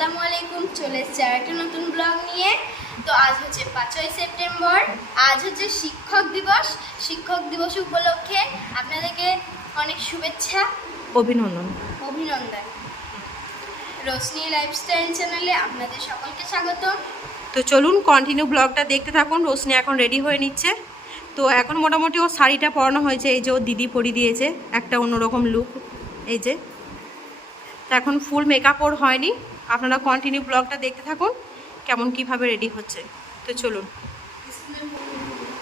আসসালামু আলাইকুম। চলে এসেছি আরেকটা নতুন ব্লগ নিয়ে। তো আজ হচ্ছে 5ই সেপ্টেম্বর, আজ হচ্ছে শিক্ষক দিবস। শিক্ষক দিবস উপলক্ষে আপনাদেরকে অনেক শুভেচ্ছা, অভিনন্দন। রোশনি লাইফস্টাইল চ্যানেলে আপনাদের সকলকে স্বাগত। তো চলুন কন্টিনিউ ব্লগটা দেখতে থাকুন। রোশনি এখন রেডি হয়ে নিচ্ছে। তো এখন মোটামুটি ও শাড়িটা পরানো হয়েছে, এই যে ও দিদি পরিয়ে দিয়েছে একটা অন্যরকম লুক, এই যে। তো এখন ফুল মেকআপ ওর হয়নি, আপনারা কন্টিনিউ ব্লগটা দেখতে থাকুন কেমন কিভাবে রেডি হচ্ছে। তো চলুন।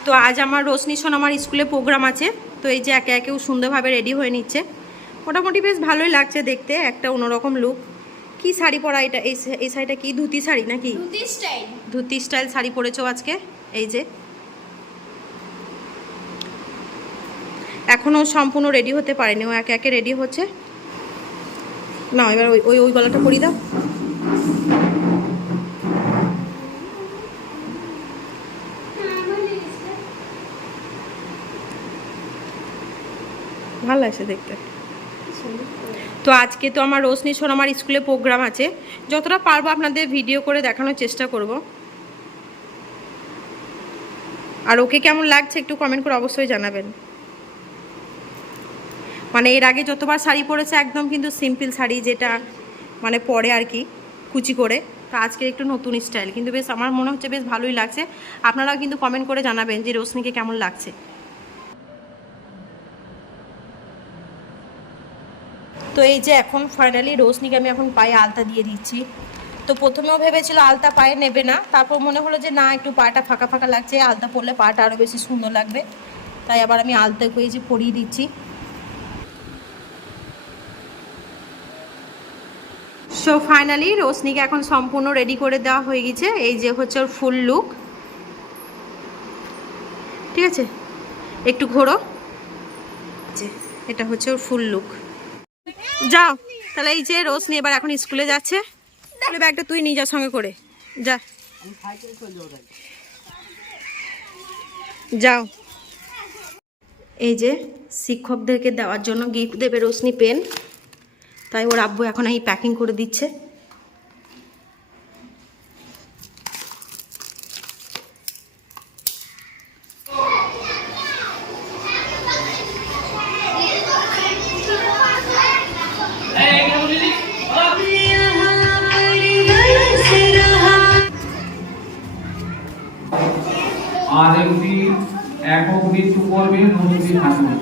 তো আজ আমার রোশনি আমার স্কুলে প্রোগ্রাম আছে, তো এই যে একে একেও সুন্দরভাবে রেডি হয়ে নিচ্ছে। মোটামুটি বেশ ভালোই লাগছে দেখতে, একটা অন্যরকম লুক। কি শাড়ি পরা এটা? এই শাড়িটা কি ধুতি শাড়ি নাকি? ধুতি স্টাইল শাড়ি পরেছো আজকে, এই যে। এখনও সম্পূর্ণ রেডি হতে পারেনি, ও একে একে রেডি হচ্ছে। না, এবার ওই ওই গলাটা পরিয়ে দাও। ভালো লাগছে দেখতে। তো আজকে তো আমার রোশনি আমার স্কুলে প্রোগ্রাম আছে, যতটা পারবো আপনাদের ভিডিও করে দেখানোর চেষ্টা করব। আর ওকে কেমন লাগছে একটু কমেন্ট করে অবশ্যই জানাবেন। মানে এর আগে যতবার শাড়ি পরেছে একদম কিন্তু সিম্পল শাড়ি, যেটা মানে পরে আর কি কুচি করে। তো আজকে একটু নতুন স্টাইল, কিন্তু বেশ আমার মনে হচ্ছে বেশ ভালোই লাগছে। আপনারাও কিন্তু কমেন্ট করে জানাবেন যে রোশনিকে কেমন লাগছে। তো এই যে এখন ফাইনালি রোশনিকে আমি এখন পায়ে আলতা দিয়ে দিচ্ছি। তো প্রথমেও ভেবেছিল আলতা পায়ে নেবে না, তারপর মনে হলো যে না, একটু পাটা ফাঁকা ফাঁকা লাগছে, আলতা পরলে পাটা আরও বেশি সুন্দর লাগবে। তাই আবার আমি আলতাকে এই যে পরিয়ে দিচ্ছি। সো ফাইনালি রোশনিকে এখন সম্পূর্ণ রেডি করে দেওয়া হয়ে গেছে। এই যে হচ্ছে ওর ফুল লুক, ঠিক আছে? একটু ঘোরো, এটা হচ্ছে ওর ফুল লুক। যাও তাহলে। এই যে রোশনি এবার এখন স্কুলে যাচ্ছে। তাহলে ব্যাগটা তুই নিয়ে যা সঙ্গে করে, যা যাও। এই যে শিক্ষকদেরকে দেওয়ার জন্য গিফট দেবে রোশনি পেন, তাই ওর আব্বু এখন এই প্যাকিং করে দিচ্ছে। আর একটি একক মৃত্যু করবে নদী ঠাকুর।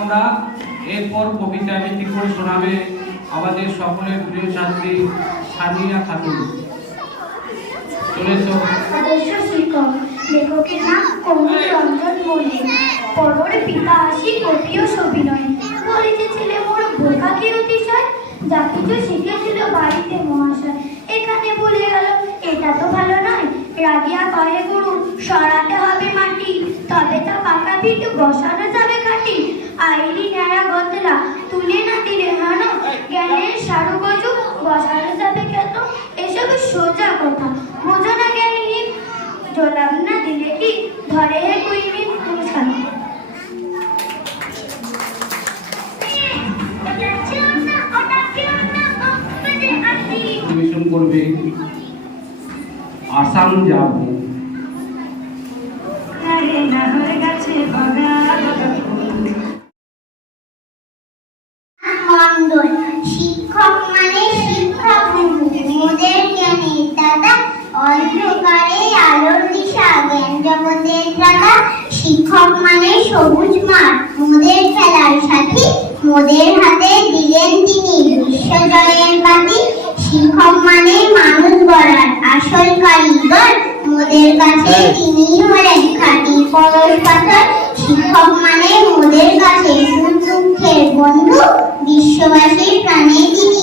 আমরা এরপর কবিতা আবৃত্তি করে শোনাবে আমাদের সকলের প্রিয় ছাত্রী সানিয়া খাতুন। চলেছ সদস্য শিক্ষক লেখকের নাম কমল রঞ্জন মল্লিক। পরর পিতা আসি কবিও সবিনয়। বলিতে ছেলে মোর বোকা কি অতিশয়, যা কিছু শিখেছিল বাড়িতে মহাশয়। এখানে ভুলে গেল, এটা তো ভালো নয়। রাগিয়া কহে গুরু সরাতে হবে মাটি, তবে তা পাকা ভিট বসানো যাবে কাটি। আইলি ন্যাড়া গতলা তুলে না দিলে হান, জ্ঞানের সারু গজু বসানো যাবে কেত। এসব সোজা কথা বোঝো না জ্ঞানী, জলাম না দিলে কি ধরে হে কইনি। নমস্কার। পরিবেশন করবে আসাম যাব। শিক্ষক মানে শিক্ষক মোদের জ্ঞানের দাদা, অন্ধকারে আলোর দিশা, জ্ঞান জগতের দাদা। শিক্ষক মানে সবুজ মাঠ, মোদের খেলার সাথী, মোদের হাতে দিলেন তিনি বিশ্বজয়ের বাতি। শিক্ষক মানে মানুষ গড়ার আসল কারিগর, মোদের কাছে তিনি হলেন খাঁটি পরশ পাথর। শিক্ষক মানে মোদের কাছে সুখ দুঃখের বন্ধু, বিশ্ববাসীর প্রাণে তিনি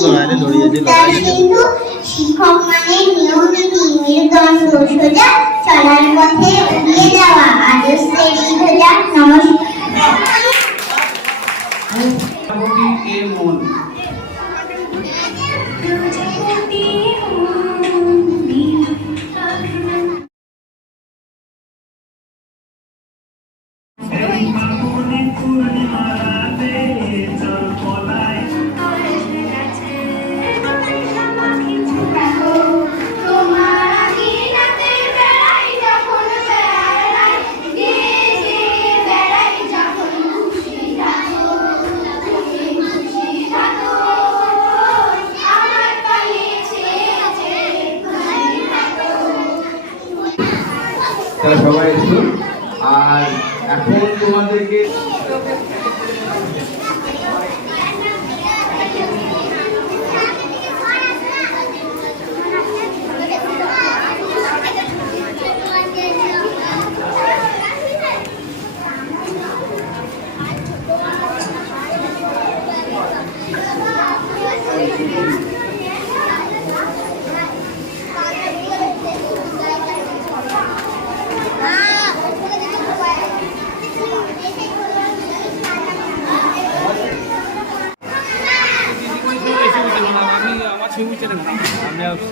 মুক্তার সিন্ধু। শিক্ষক মানে নিয়ম নীতি মেরুদণ্ড সোজা, চলার পথে উড়িয়ে যাওয়া আদর্শেরই ধ্বজা। নমস্কার। এর মন তারা সবাই এসো। আর এখন তোমাদেরকে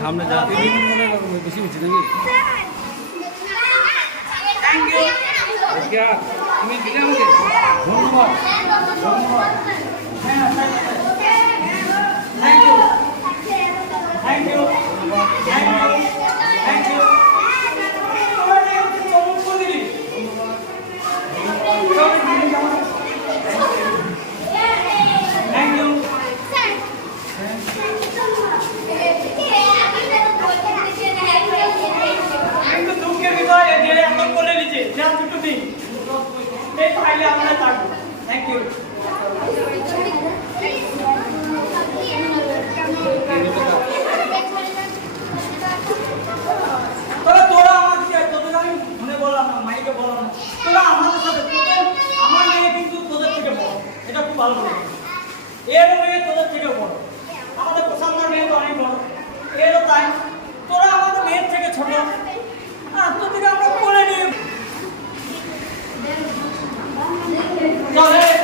সামনে যা বেশি হচ্ছে নাকি তুমি দিলে আমাকে ধন্যবাদ ধন্যবাদ thank you thank you thank you Thank you. তোরা আমাকে তোদের আমি মনে বললাম না, মাইকে বললাম না, তোরা আমাদের সাথে আমার মেয়ে কিন্তু তোদের থেকে বড়, এটা খুব ভালো লাগে। এর মেয়ে তোদের থেকে বড়, আমাদের প্রশান্তর মেয়ে তো অনেক বড়, এরও তাই। তোরা আমাদের মেয়ের থেকে ছোট, আর তোদেরকে আমরা কোলে নিয়ে চলে নিয়ে